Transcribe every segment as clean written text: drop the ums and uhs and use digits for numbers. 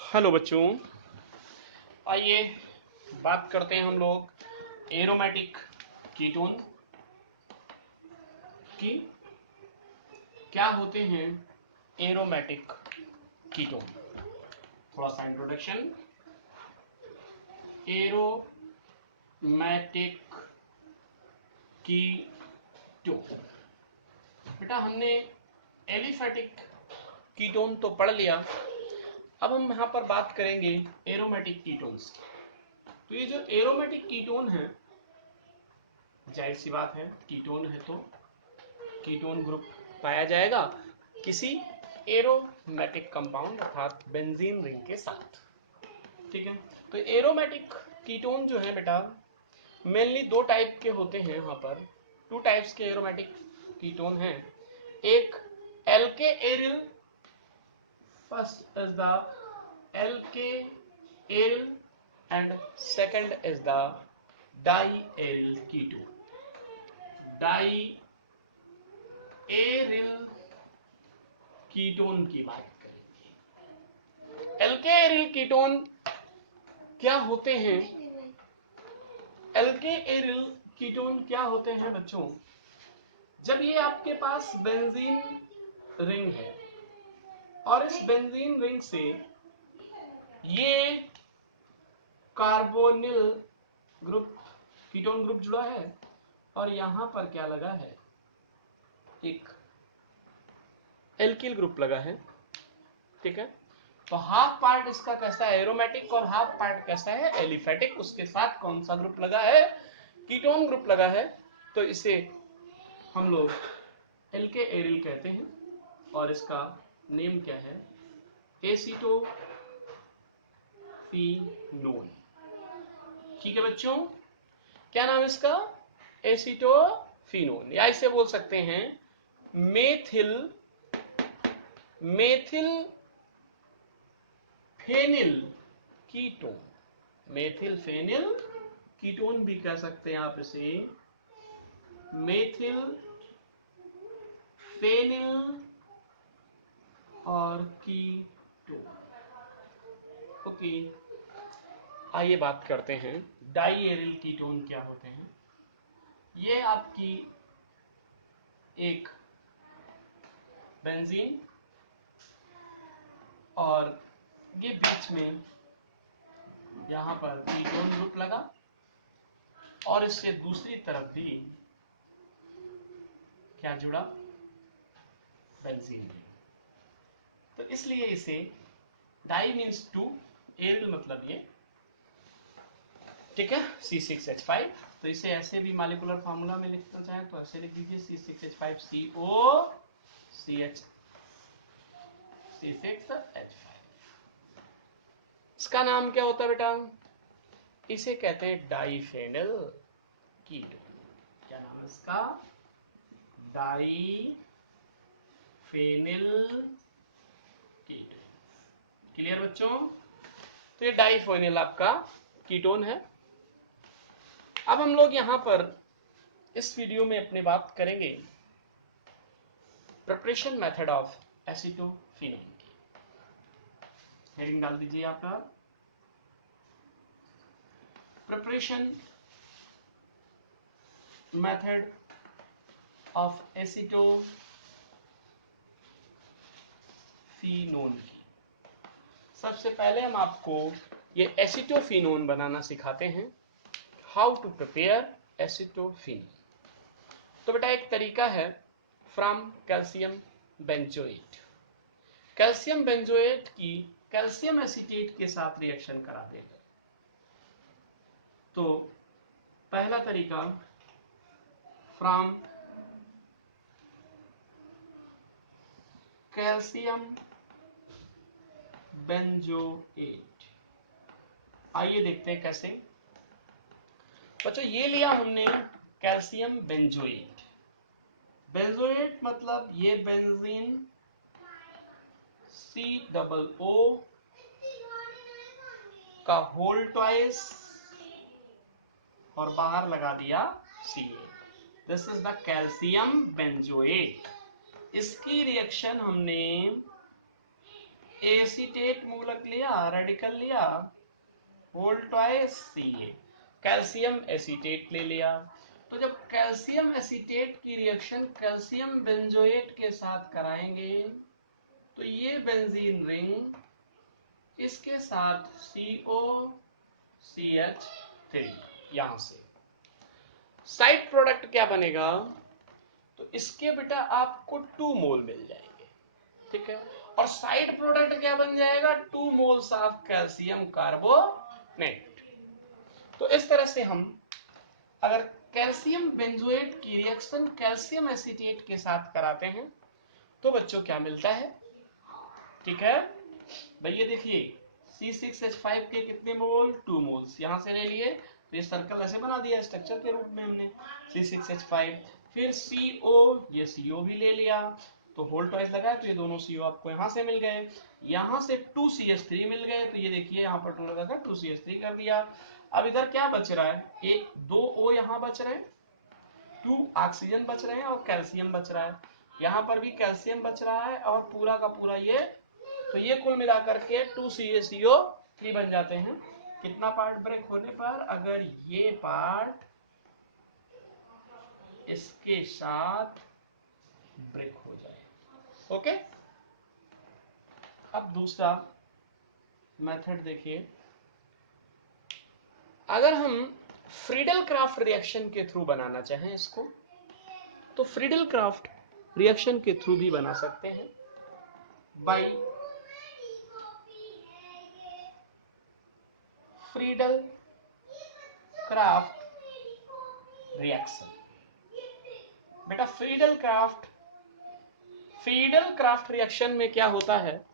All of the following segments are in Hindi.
हेलो बच्चों, आइए बात करते हैं हम लोग एरोमेटिक कीटोन की। क्या होते हैं एरोमेटिक कीटोन? थोड़ा सा इंट्रोडक्शन। एरोमेटिक कीटोन, बेटा हमने एलिफेटिक कीटोन तो पढ़ लिया। अब हम यहाँ पर बात करेंगे एरोमेटिक कीटोन्स की। तो ये जो एरोमेटिक कीटोन है, जाहिर सी बात है कीटोन है तो कीटोन ग्रुप पाया जाएगा किसी एरोमेटिक कंपाउंड अर्थात बेंजीन रिंग के साथ। ठीक है, तो एरोमेटिक कीटोन जो है बेटा मेनली दो टाइप के होते हैं। यहाँ पर टू टाइप्स के एरोमेटिक कीटोन हैं। एक एल्के aryl, first is the एल्के aryl and second is the die aryl ketone. Die aryl ketone की बात करेंगे। एल्के एरिल कीटोन क्या होते हैं? एल्के एरिल कीटोन क्या होते हैं बच्चों? जब ये आपके पास बेंजीन रिंग है और इस बेंजीन रिंग से ये कार्बोनिल ग्रुप, कीटोन ग्रुप जुड़ा है और यहां पर क्या लगा है? एक एल्किल ग्रुप लगा है। ठीक है, तो हाफ पार्ट इसका कैसा है? एरोमेटिक, और हाफ पार्ट कैसा है? एलिफेटिक। उसके साथ कौन सा ग्रुप लगा है? कीटोन ग्रुप लगा है। तो इसे हम लोग एल्के एरिल कहते हैं और इसका नेम क्या है? एसीटोफिनोन। ठीक है बच्चों, क्या नाम इसका? एसीटोफिनोन, या इसे बोल सकते हैं methyl phenyl ketone. Methyl phenyl ketone भी कह सकते हैं आप इसे। मेथिल फेनिल और कीटोन। ओके, आइए बात करते हैं डाई एरिल कीटोन क्या होते हैं। ये आपकी एक बेंजीन और ये बीच में यहां पर कीटोन ग्रुप लगा और इससे दूसरी तरफ भी क्या जुड़ा? बेंजीन। तो इसलिए इसे डाई मीन्स टू, एरिल मतलब ये। ठीक है, C6H5। तो इसे ऐसे भी मॉलिक्यूलर फार्मूला में लिखना चाहें तो ऐसे लिख दीजिए C6H5CO C6H5। इसका नाम क्या होता है बेटा? इसे कहते हैं डाईफेनिल कीटोन। क्या नाम है इसका? Diphenyl ketone. क्लियर बच्चों? तो ये डाईफेनिल आपका कीटोन है। अब हम लोग यहां पर इस वीडियो में अपनी बात करेंगे प्रिपरेशन मेथड ऑफ एसीटोफिनोन की। हेडिंग डाल दीजिए आपका प्रिपरेशन मेथड ऑफ एसीटोफिनोन की। सबसे पहले हम आपको ये एसीटोफिनोन बनाना सिखाते हैं। How to prepare acetophenone. तो बेटा एक तरीका है from calcium benzoate. Calcium benzoate की कैल्शियम एसीटेट के साथ रिएक्शन करा देगा। तो पहला तरीका फ्रॉम कैल्शियम बेंजोएट। आइए देखते हैं कैसे। बच्चों ये लिया हमने कैल्शियम बेंजोएट। बेंजोएट मतलब ये बेंजीन COO का होल ट्वाइस और बाहर लगा दिया Ca। This is the calcium benzoate. इसकी रिएक्शन हमने एसीटेट मूलक लिया, रेडिकल लिया, whole twice Ca, calcium acetate ले लिया। तो जब कैल्शियम एसीटेट की रिएक्शन कैल्शियम बेंजोएट के साथ कराएंगे तो ये बेंजीन रिंग इसके साथ COCH3, यहां से साइड प्रोडक्ट क्या बनेगा, तो इसके बेटा आपको 2 मोल मिल जाएंगे, ठीक है। और साइड प्रोडक्ट क्या बन जाएगा, 2 मोल्स ऑफ कैल्शियम कार्बोनेट। तो इस तरह से हम अगर कैल्शियम बेंजोएट की रिएक्शन कैल्शियम एसीटेट के साथ कराते हैं तो बच्चों क्या मिलता है, ठीक है भैया। देखिए C6H5 के कितने मोल, 2 मोल्स यहां से ले लिए, तो ये सर्कल ऐसे बना दिया स्ट्रक्चर के रूप में हमने, C6H5, फिर CO, ये CO भी ले लिया, तो होल ट्वाइस लगा तो ये दोनों CO आपको यहां से मिल गए, यहां से 2CH3 मिल गए, तो ये देखिए यहाँ पर 2 लगा था, 2CH3 कर दिया। अब इधर क्या बच रहा है, एक 2 O यहाँ बच रहे हैं, 2 ऑक्सीजन बच रहे हैं और कैल्शियम बच रहा है, यहाँ पर भी कैल्शियम बच रहा है और पूरा का पूरा ये, तो ये कुल मिलाकर के 2CaCO3 बन जाते हैं। कितना पार्ट ब्रेक होने पर, अगर ये पार्ट इसके साथ ब्रेक हो जाए, ओके। अब दूसरा मेथड देखिए, अगर हम फ्रीडल क्राफ्ट रिएक्शन के थ्रू बनाना चाहें इसको, तो फ्रीडल क्राफ्ट रिएक्शन के थ्रू भी बना सकते हैं बाई फ्रीडल क्राफ्ट रिएक्शन। बेटा फ्रीडल क्राफ्ट रिएक्शन में क्या होता है,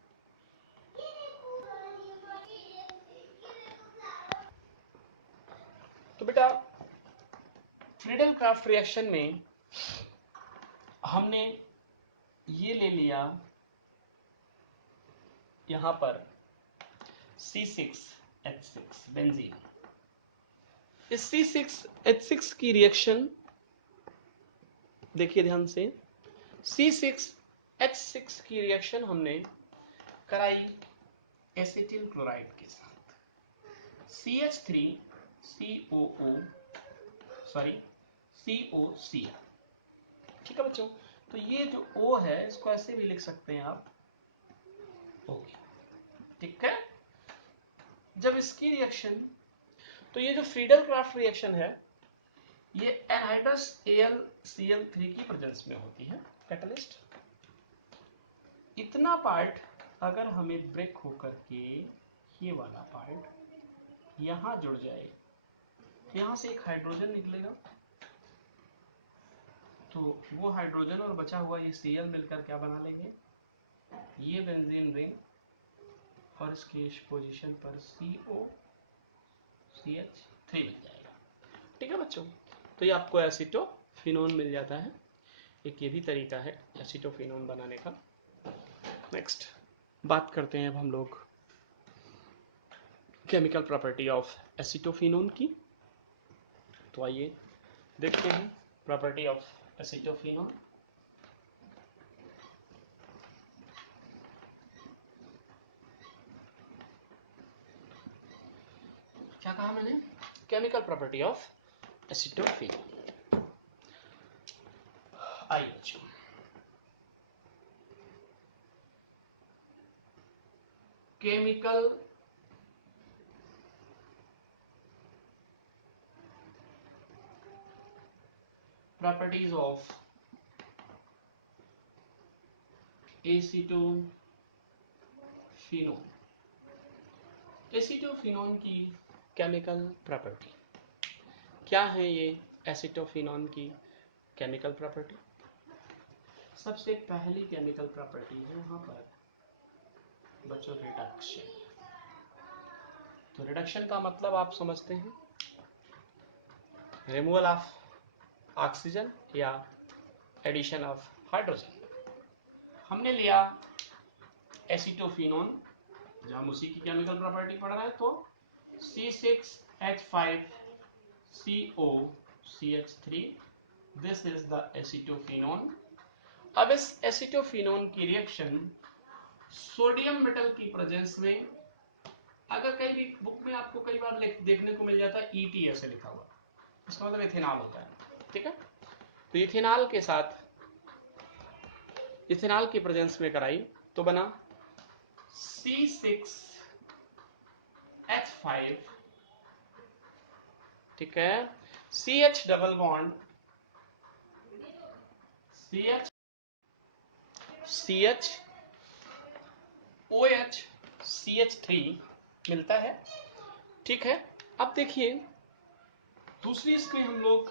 तो बेटा फ्रीडल क्राफ्ट रिएक्शन में हमने ये ले लिया यहां पर C6H6 बेंजीन, इस C6H6 की रिएक्शन देखिए ध्यान से, C6H6 की रिएक्शन हमने कराई एसिटिल क्लोराइड के साथ, CH3COC, ठीक है बच्चों। तो ये जो O है इसको ऐसे भी लिख सकते हैं आप, ओके, ठीक है। जब इसकी रिएक्शन, तो ये जो फ्रीडल क्राफ्ट रिएक्शन है ये एनहाइड्रस AlCl3 की प्रेजेंस में होती है, कैटलिस्ट। इतना पार्ट अगर हमें ब्रेक होकर के ये वाला पार्ट यहां जुड़ जाए तो यहां से एक हाइड्रोजन निकलेगा, तो वो हाइड्रोजन और बचा हुआ ये Cl मिलकर क्या बना लेंगे, ये बेंजीन रिंग, और इसके इस पोजीशन पर COCH3 मिल जाएगा, ठीक है बच्चों। तो ये आपको एसिटोफिनोन मिल जाता है, एक ये भी तरीका है एसिटोफिनोन बनाने का। नेक्स्ट बात करते हैं अब हम लोग केमिकल प्रॉपर्टी ऑफ एसिटोफिनोन की। तो आइए देखते हैं प्रॉपर्टी ऑफ एसिटोफिनोन। क्या कहा मैंने, केमिकल प्रॉपर्टी ऑफ एसिटोफिनोन। आइए बच्चों, chemical properties of acetophenone. Acetophenone की केमिकल प्रॉपर्टी क्या है, ये एसिटोफिनोन की केमिकल प्रॉपर्टी। सबसे पहली केमिकल प्रॉपर्टी है वहां पर बच्चों रिडक्शन। तो रिडक्शन का मतलब आप समझते हैं, रिमूवल ऑफ ऑक्सीजन या एडिशन ऑफ हाइड्रोजन। हमने लिया एसिटोफिनोन, जब हम उसी की केमिकल प्रॉपर्टी पढ़ रहे हैं, तो C6H5COCH3, this is the acetophenone. अब इस एसिटोफिनोन की रिएक्शन सोडियम मेटल की प्रेजेंस में, अगर कई भी बुक में आपको कई बार देखने को मिल जाता है ET ऐसे लिखा हुआ, इसका मतलब इथेनॉल होता है, ठीक है। तो इथेनॉल के साथ, इथेनॉल की प्रेजेंस में कराई तो बना C6H5, ठीक है, CH double bond CH CH3 मिलता है, ठीक है। अब देखिए दूसरी इसमें हम लोग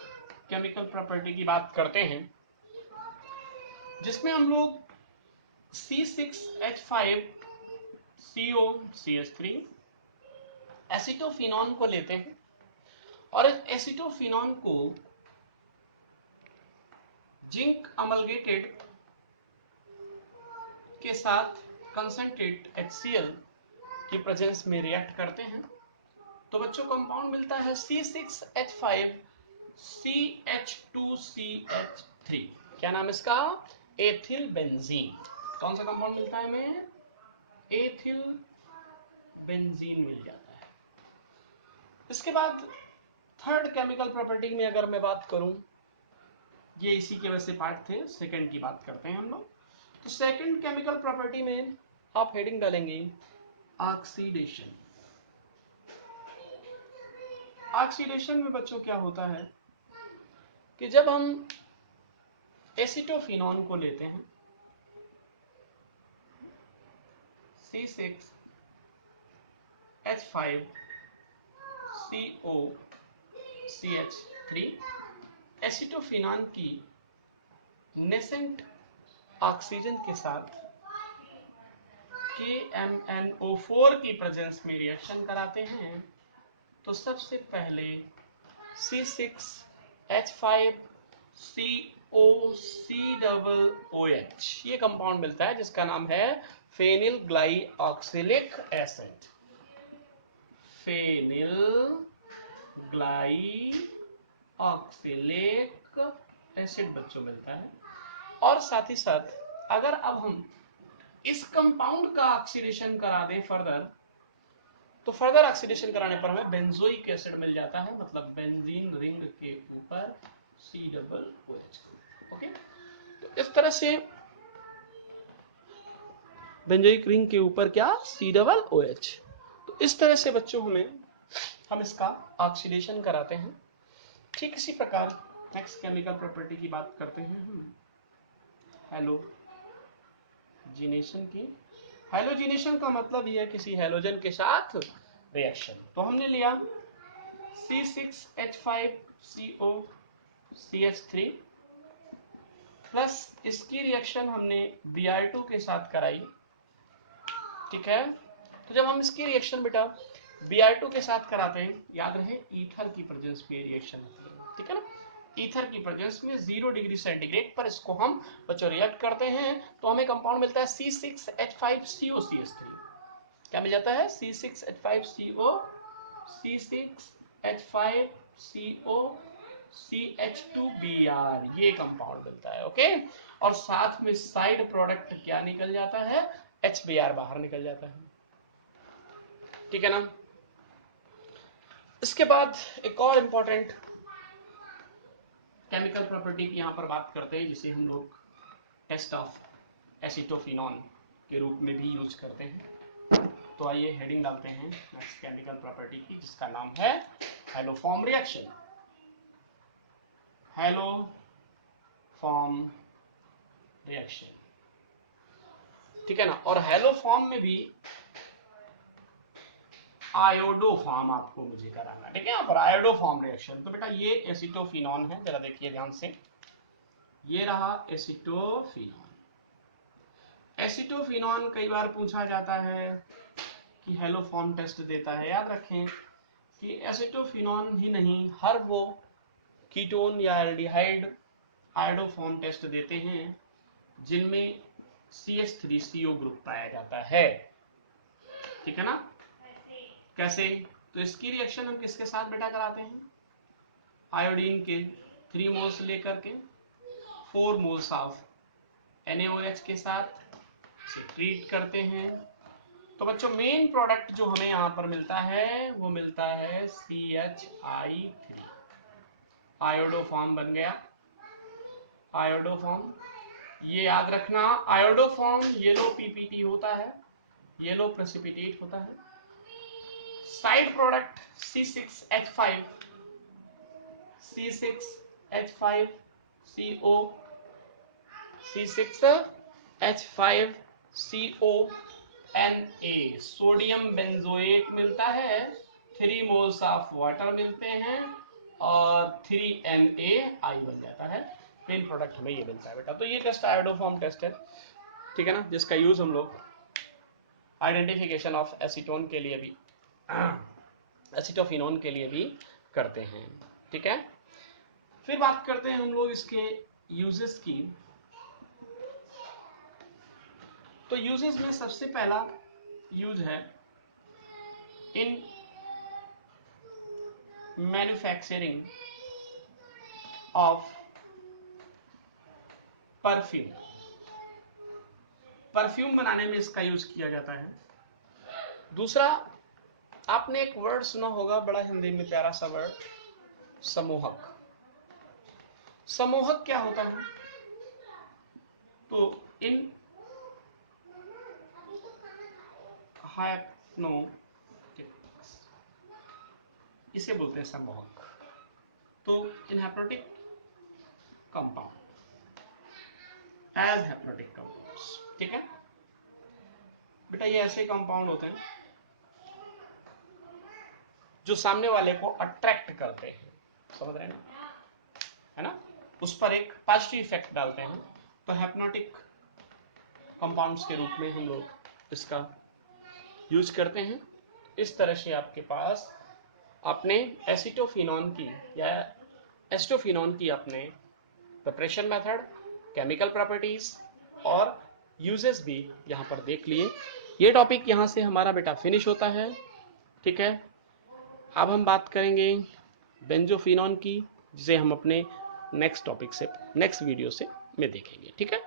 केमिकल प्रॉपर्टी की बात करते हैं, जिसमें हम लोग C6H5COCH3 एसिटोफिनॉन को लेते हैं और इस एसिटोफिनॉन को जिंक अमलगेटेड के साथ कंसंट्रेट HCl की प्रेजेंस में रिएक्ट करते हैं, तो बच्चों कंपाउंड मिलता है C6H5CH2CH3। क्या नाम इसका? Ethyl benzene. कौन सा कंपाउंड मिलता है हमें? एथिल बेंजीन मिल जाता है। इसके बाद थर्ड केमिकल प्रॉपर्टी में अगर मैं बात करूं, ये इसी के वैसे पार्ट थे, सेकंड की बात करते हैं हम लोग। तो सेकंड केमिकल प्रॉपर्टी में आप हेडिंग डालेंगे ऑक्सीडेशन। ऑक्सीडेशन में बच्चों क्या होता है कि जब हम एसिटोफिनॉन को लेते हैं C6H5COCH3, एसिटोफिनॉन की नेसेंट ऑक्सीजन के साथ KMnO4 की प्रेजेंस में रिएक्शन कराते हैं, तो सबसे पहले C6H5COCOH ये कंपाउंड मिलता है, जिसका नाम है फेनिल ग्लाइऑक्सिलिक एसिड। फेनिल ग्लाइऑक्सिलिक एसिड बच्चों मिलता है। और साथ ही साथ अगर अब हम इस कंपाउंड का ऑक्सीडेशन करा दें फर्दर, तो फर्दर ऑक्सीडेशन कराने पर हमें बेंजोइक एसिड मिल जाता है, मतलब बेंजीन रिंग के ऊपर COOH। ओके, तो इस तरह से बेंजोइक रिंग के ऊपर क्या? COOH। तो इस तरह से बच्चों हम इसका ऑक्सीडेशन कराते हैं। ठीक इसी प्रकार नेक्स्ट केमिकल प्रॉपर्टी की बात करते हैं हम हैलोजिनेशन की। हैलोजिनेशन का मतलब यह है किसी हैलोजन के साथ रिएक्शन। तो हमने लिया C6H5COCH3 प्लस इसकी रिएक्शन हमने Br2 के साथ कराई, ठीक है। तो जब हम इसकी रिएक्शन बेटा Br2 के साथ कराते हैं, याद रहे ईथर की प्रेजेंस में रिएक्शन होती है, ठीक है ना। ईथर की प्रेजेंस में 0 डिग्री सेंटीग्रेड पर इसको हम बच्चों रिएक्ट करते हैं, तो हमें कंपाउंड मिलता है C6H5COCH3। क्या मिल जाता है? C6H5COCH2Br, ये कंपाउंड मिलता है। ओके, और साथ में साइड प्रोडक्ट क्या निकल जाता है? HBr बाहर निकल जाता है, ठीक है ना। इसके बाद एक और इंपॉर्टेंट केमिकल प्रॉपर्टी की यहां पर बात करते हैं, जिसे हम लोग टेस्ट ऑफ एसिटोफिनॉन के रूप में भी यूज करते हैं। तो आइए हेडिंग डालते हैं नेक्स्ट केमिकल प्रॉपर्टी की, जिसका नाम है हैलोफॉर्म रिएक्शन। हैलोफॉर्म रिएक्शन, ठीक है ना। और हैलोफॉर्म में भी आयोडोफॉर्म आपको मुझे कराना है, ठीक है। यहाँ पर आयोडोफॉर्म रिएक्शन, तो बेटा ये एसिटोफिनॉन है, जरा देखिए ध्यान से, ये रहा एसिटोफिनॉन। एसिटोफिनॉन कई बार पूछा जाता है कि हैलोफॉर्म टेस्ट देता है। याद रखें कि एसिटोफिनॉन ही नहीं, हर वो कीटोन या एल्डिहाइड आयोडोफॉर्म टेस्ट देते हैं जिनमें CH3CO ग्रुप पाया जाता है, ठीक है ना। कैसे? तो इसकी रिएक्शन हम किसके साथ बेटा कराते हैं? आयोडीन के 3 मोल्स लेकर के 4 मोल्स ऑफ NaOH के साथ इसे ट्रीट करते हैं। तो बच्चों मेन प्रोडक्ट जो हमें यहां पर मिलता है वो मिलता है CHI3, आयोडो फॉर्म बन गया, आयोडो फॉर्म। ये याद रखना, आयोडो फॉर्म येलो पीपीटी होता है, येलो प्रेसिपिटेट होता है। Side product C6H5, C6H5CO, C6H5CONA, sodium benzoate मिलता है, 3 मोल्स ऑफ वाटर मिलते हैं और 3NaI बन जाता है। मेन प्रोडक्ट हमें ये मिलता है बेटा। तो ये टेस्ट आयोडोफॉर्म टेस्ट है, ठीक है ना, जिसका यूज हम लोग आइडेंटिफिकेशन ऑफ एसीटोन के लिए भी, एसिटोफिनोन के लिए भी करते हैं, ठीक है। फिर बात करते हैं हम लोग इसके यूजेस की। तो यूजेस में सबसे पहला यूज है in manufacturing of perfume, perfume बनाने में इसका यूज किया जाता है। दूसरा, आपने एक वर्ड सुना होगा बड़ा हिंदी में प्यारा सा वर्ड, सम्मोहक। सम्मोहक क्या होता है? तो इन हाइप्नोटिक्स, इसे बोलते हैं सम्मोहक। तो इन hypnotic compound, as hypnotic compounds, ठीक है बेटा। ये ऐसे कंपाउंड होते हैं जो सामने वाले को अट्रैक्ट करते हैं, समझ रहे हैं ना, है ना, उस पर एक पॉजिटिव इफेक्ट डालते हैं। तो हाइप्नोटिक कंपाउंड्स के रूप में हम लोग इसका यूज करते हैं। इस तरह से आपके पास अपने एसिटोफिनोन की या एस्टोफिनोन की अपने प्रिपरेशन मेथड, केमिकल प्रॉपर्टीज और यूजेस भी यहाँ पर देख लिए। ये टॉपिक यहाँ से हमारा बेटा फिनिश होता है, ठीक है। अब हम बात करेंगे बेंजोफिनोन की, जिसे हम अपने नेक्स्ट टॉपिक से, नेक्स्ट वीडियो से में देखेंगे, ठीक है।